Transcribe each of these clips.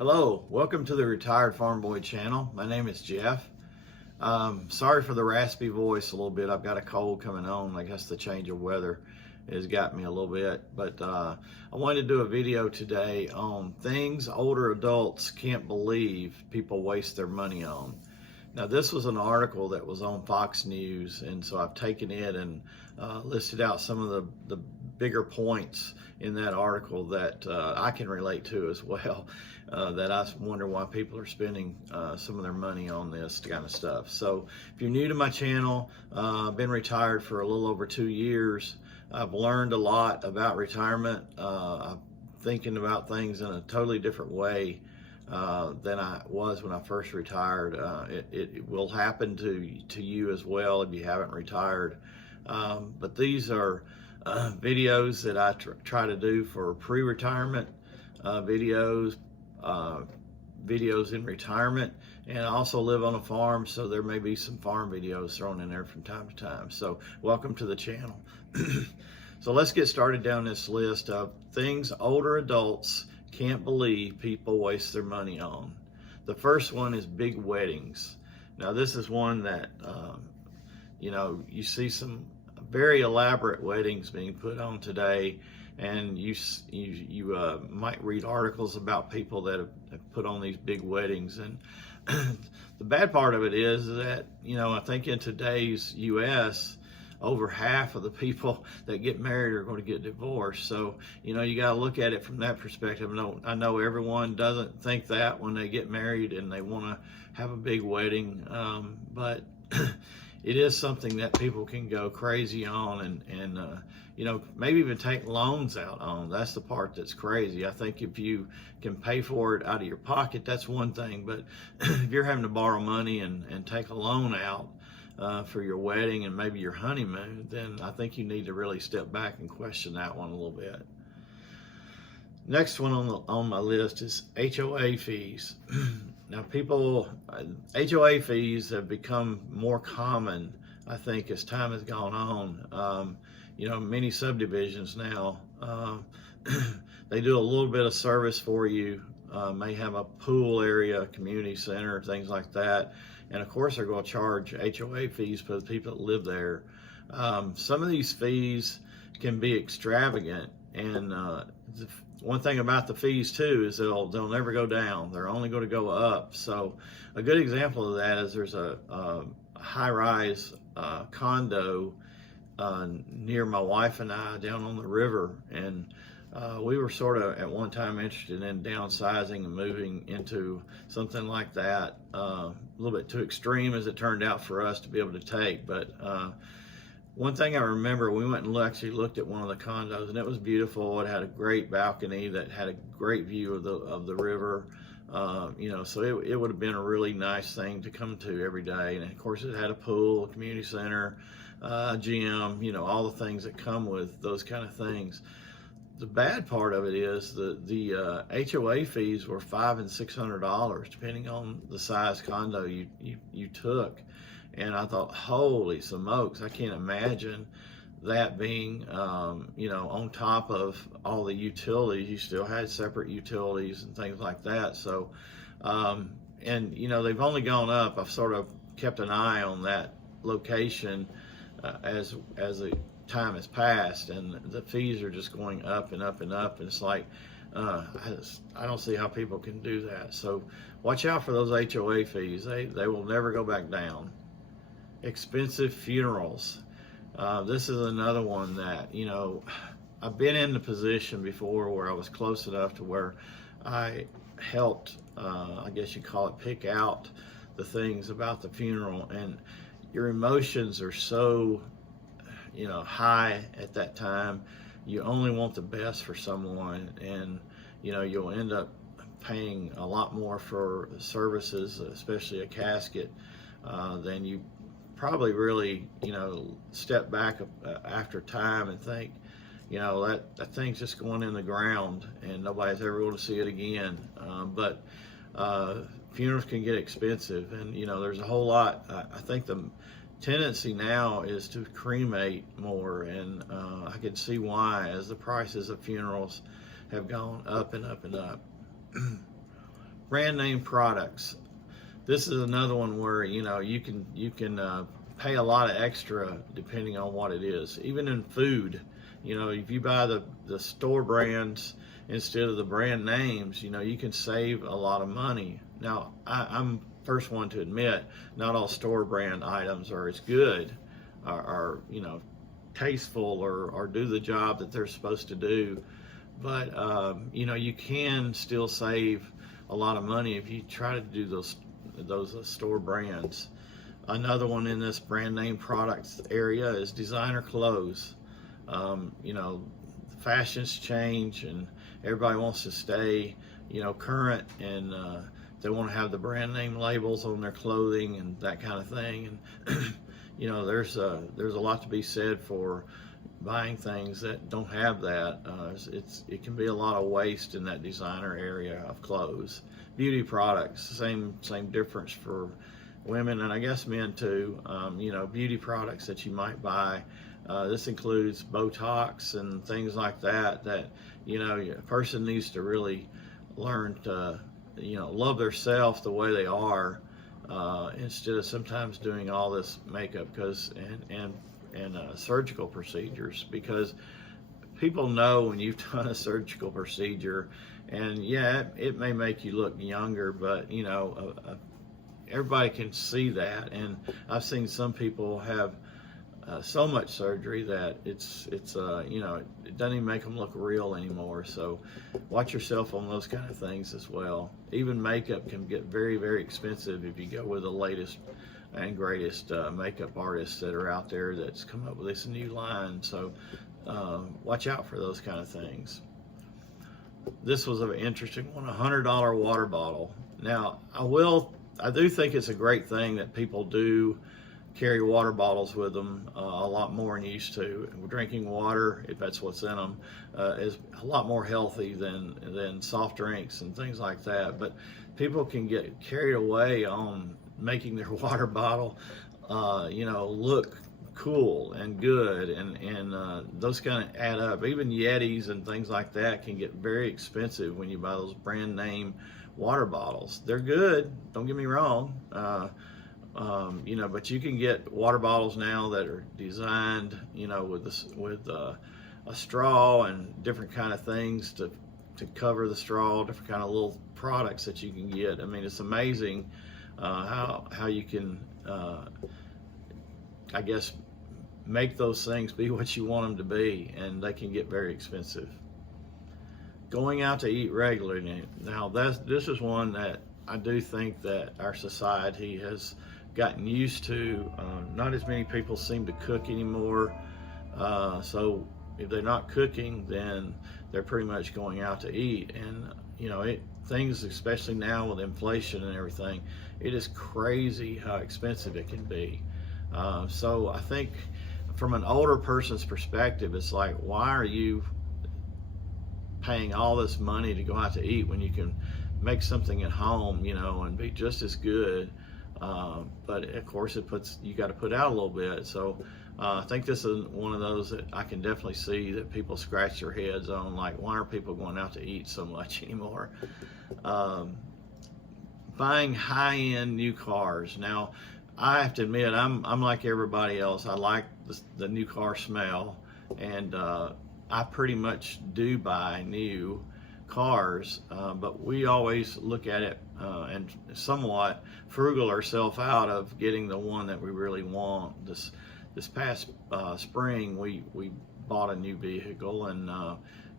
Hello, welcome to the Retired Farm Boy channel. My name is Jeff. Sorry for the raspy voice a little bit. I've got a cold coming on. I guess the change of weather has got me a little bit. But I wanted to do a video today on things older adults can't believe people waste their money on. Now, this was an article that was on Fox News, and so I've taken it and listed out some of the bigger points in that article that I can relate to as well, that I wonder why people are spending some of their money on this kind of stuff. So if you're new to my channel, I've been retired for a little over 2 years. I've learned a lot about retirement. I'm thinking about things in a totally different way than I was when I first retired. It will happen to you as well if you haven't retired. But these are videos that I try to do for pre-retirement videos, videos in retirement, and I also live on a farm, so there may be some farm videos thrown in there from time to time. So welcome to the channel. So let's get started down this list of things older adults can't believe people waste their money on. The first one is big weddings. Now this is one that you see some very elaborate weddings being put on today, and you might read articles about people that have put on these big weddings. And the bad part of it is that I think in today's U.S. over half of the people that get married are going to get divorced. So, you got to look at it from that perspective. I know everyone doesn't think that when they get married and they want to have a big wedding, but it is something that people can go crazy on and maybe even take loans out on. That's the part that's crazy. I think if you can pay for it out of your pocket, that's one thing. But if you're having to borrow money and take a loan out for your wedding and maybe your honeymoon, then I think you need to really step back and question that one a little bit. Next one on my list is HOA fees. Now HOA fees have become more common, I think, as time has gone on. Many subdivisions now, they do a little bit of service for you, may have a pool area, community center, things like that. And of course, they're going to charge HOA fees for the people that live there. Some of these fees can be extravagant, and one thing about the fees too is they'll never go down. They're only going to go up. So a good example of that is there's a high-rise condo near my wife and I down on the river, and we were sort of at one time interested in downsizing and moving into something like that. A little bit too extreme as it turned out for us to be able to take, but one thing I remember, we went and actually looked at one of the condos, and it was beautiful. It had a great balcony that had a great view of the river. So it would have been a really nice thing to come to every day. And of course, it had a pool, a community center, gym, all the things that come with those kind of things. The bad part of it is the HOA fees were $500 and $600 depending on the size condo you took. And I thought, holy smokes, I can't imagine that being, on top of all the utilities. You still had separate utilities and things like that. So, they've only gone up. I've sort of kept an eye on that location as the time has passed, and the fees are just going up and up and up. And it's like, I don't see how people can do that. So watch out for those HOA fees. They will never go back down. Expensive funerals. This is another one that, I've been in the position before where I was close enough to where I helped, I guess you call it, pick out the things about the funeral, and your emotions are so, high at that time. You only want the best for someone, and, you'll end up paying a lot more for services, especially a casket, than you probably really, step back after time and think, that thing's just going in the ground and nobody's ever going to see it again. But funerals can get expensive, and there's a whole lot. I think the tendency now is to cremate more, and I can see why, as the prices of funerals have gone up and up and up. brand name products. This is another one where you can pay a lot of extra depending on what it is. Even in food, if you buy the store brands instead of the brand names, you can save a lot of money. Now, I'm first one to admit not all store brand items are as good, are tasteful or do the job that they're supposed to do. But you can still save a lot of money if you try to do those store brands. Another one in this brand name products area is designer clothes. Fashions change and everybody wants to stay current, and they want to have the brand name labels on their clothing and that kind of thing. And there's a lot to be said for buying things that don't have that. It can be a lot of waste in that designer area of clothes. Beauty products, same difference for women, and I guess men too. Beauty products that you might buy. This includes Botox and things like that a person needs to really learn to love themselves the way they are, instead of sometimes doing all this makeup and surgical procedures, because people know when you've done a surgical procedure, and it may make you look younger, but everybody can see that. And I've seen some people have so much surgery that it doesn't even make them look real anymore. So watch yourself on those kind of things as well. Even makeup can get very, very expensive if you go with the latest and greatest makeup artists that are out there that's come up with this new line. So watch out for those kind of things. This was an interesting one, $100 water bottle. Now, I do think it's a great thing that people do carry water bottles with them a lot more than used to. Drinking water, if that's what's in them, is a lot more healthy than soft drinks and things like that. But people can get carried away on making their water bottle look cool and good, and those kind of add up. Even Yetis and things like that can get very expensive when you buy those brand name water bottles. They're good, don't get me wrong, but you can get water bottles now that are designed with a straw and different kind of things to cover the straw, different kind of little products that you can get. I mean, it's amazing how you can I guess make those things be what you want them to be, and they can get very expensive. Going out to eat regularly. Now, this is one that I do think that our society has gotten used to. Not as many people seem to cook anymore, so if they're not cooking, then they're pretty much going out to eat. And things, especially now with inflation and everything, it is crazy how expensive it can be. So I think from an older person's perspective, it's like, why are you paying all this money to go out to eat when you can make something at home, and be just as good? But of course, you got to put out a little bit. So I think this is one of those that I can definitely see that people scratch their heads on, like, why are people going out to eat so much anymore? Buying high-end new cars. Now, I have to admit, I'm like everybody else. I like the new car smell, and I pretty much do buy new cars, but we always look at it and somewhat frugal ourselves out of getting the one that we really want. This past spring, we bought a new vehicle, and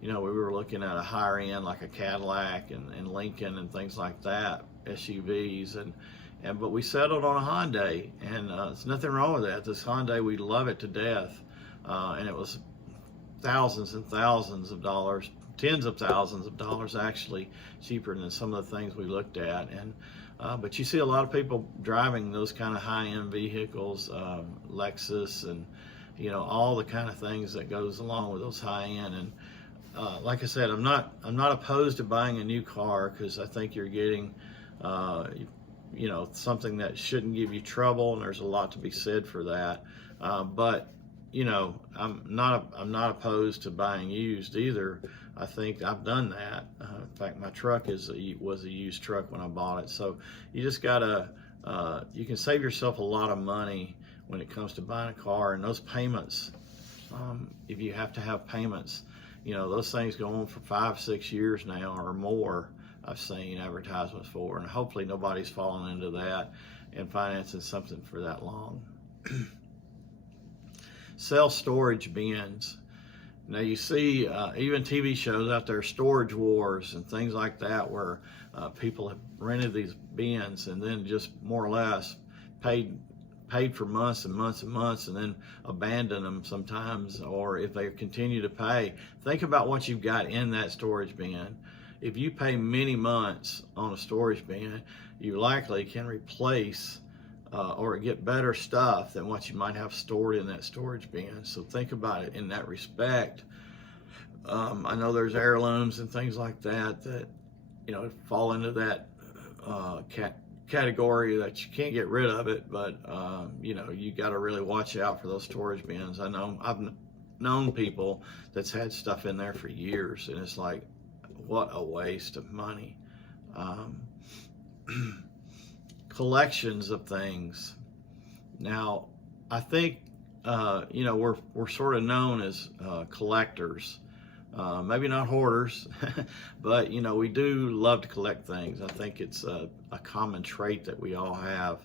we were looking at a higher end, like a Cadillac and Lincoln and things like that, SUVs, but we settled on a Hyundai, and there's nothing wrong with that. This Hyundai, we love it to death, and it was thousands and thousands of dollars, tens of thousands of dollars actually, cheaper than some of the things we looked at. And but you see a lot of people driving those kind of high-end vehicles, Lexus, and all the kind of things that goes along with those high-end. And like I said, I'm not opposed to buying a new car, because I think you're getting something that shouldn't give you trouble, and there's a lot to be said for that. But I'm not opposed to buying used either. I think I've done that. In fact, my truck was a used truck when I bought it. So you just gotta, you can save yourself a lot of money when it comes to buying a car. And those payments, if you have to have payments, you know, those things go on for 5-6 years now or more. I've seen advertisements for, and hopefully nobody's fallen into that and financing something for that long. Self-storage bins. Now you see even TV shows out there, Storage Wars and things like that, where people have rented these bins and then just more or less paid for months and months and months and then abandon them sometimes, or if they continue to pay, think about what you've got in that storage bin. If you pay many months on a storage bin, you likely can replace or get better stuff than what you might have stored in that storage bin. So think about it in that respect. I know there's heirlooms and things like that you know, fall into that category that you can't get rid of it, but you know, you got to really watch out for those storage bins. I know I've known people that's had stuff in there for years, and it's like, what a waste of money. Collections of things. Now, I think you know, we're sort of known as collectors. Maybe not hoarders, but you know, we do love to collect things. I think it's a common trait that we all have.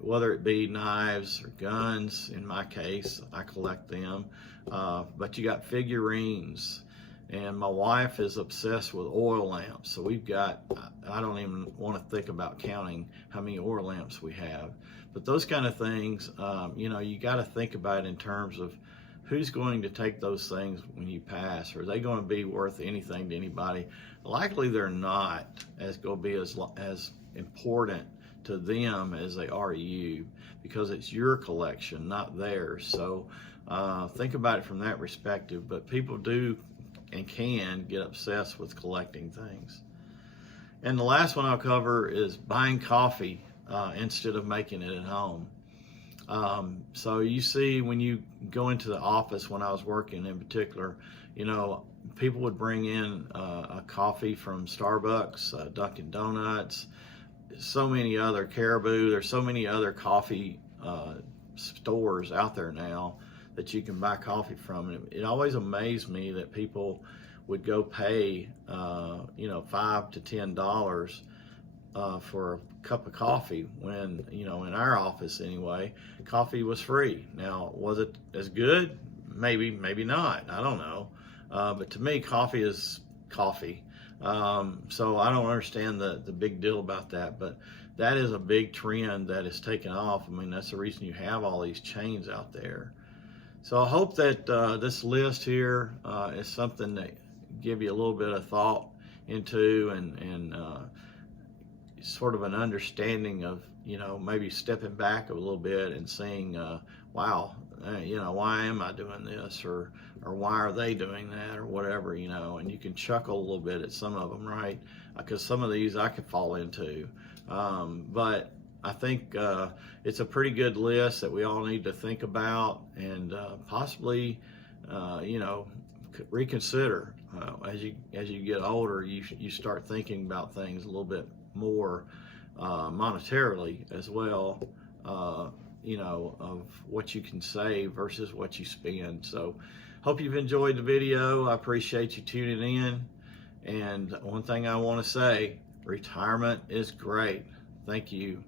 Whether it be knives or guns, in my case, I collect them. But you got figurines, and my wife is obsessed with oil lamps. So we've got, I don't even want to think about counting how many oil lamps we have. But those kind of things, you know, you got to think about it in terms of who's going to take those things when you pass. Are they going to be worth anything to anybody? Likely they're not going to be as important to them as they are to you, because it's your collection, not theirs. So think about it from that perspective. But people do and can get obsessed with collecting things. And the last one I'll cover is buying coffee instead of making it at home. So you see, when you go into the office, when I was working in particular, you know, people would bring in a coffee from Starbucks, Dunkin' Donuts, so many other, Caribou. There's so many other coffee stores out there now that you can buy coffee from. And it always amazed me that people would go pay, you know, $5 to $10 for a cup of coffee, when, you know, in our office anyway, coffee was free. Now, was it as good? Maybe, maybe not. I don't know. But to me, coffee is coffee. So I don't understand the big deal about that. But that is a big trend that has taken off. I mean, that's the reason you have all these chains out there. So I hope that this list here is something that give you a little bit of thought into, and sort of an understanding of, you know, maybe stepping back a little bit and saying, wow, you know, why am I doing this, or why are they doing that, or whatever, you know. And you can chuckle a little bit at some of them, right? Because some of these I could fall into. But I think it's a pretty good list that we all need to think about, and possibly, you know, reconsider as you get older. You start thinking about things a little bit more monetarily as well, you know, of what you can save versus what you spend. So hope you've enjoyed the video. I appreciate you tuning in. And one thing I want to say, retirement is great. Thank you.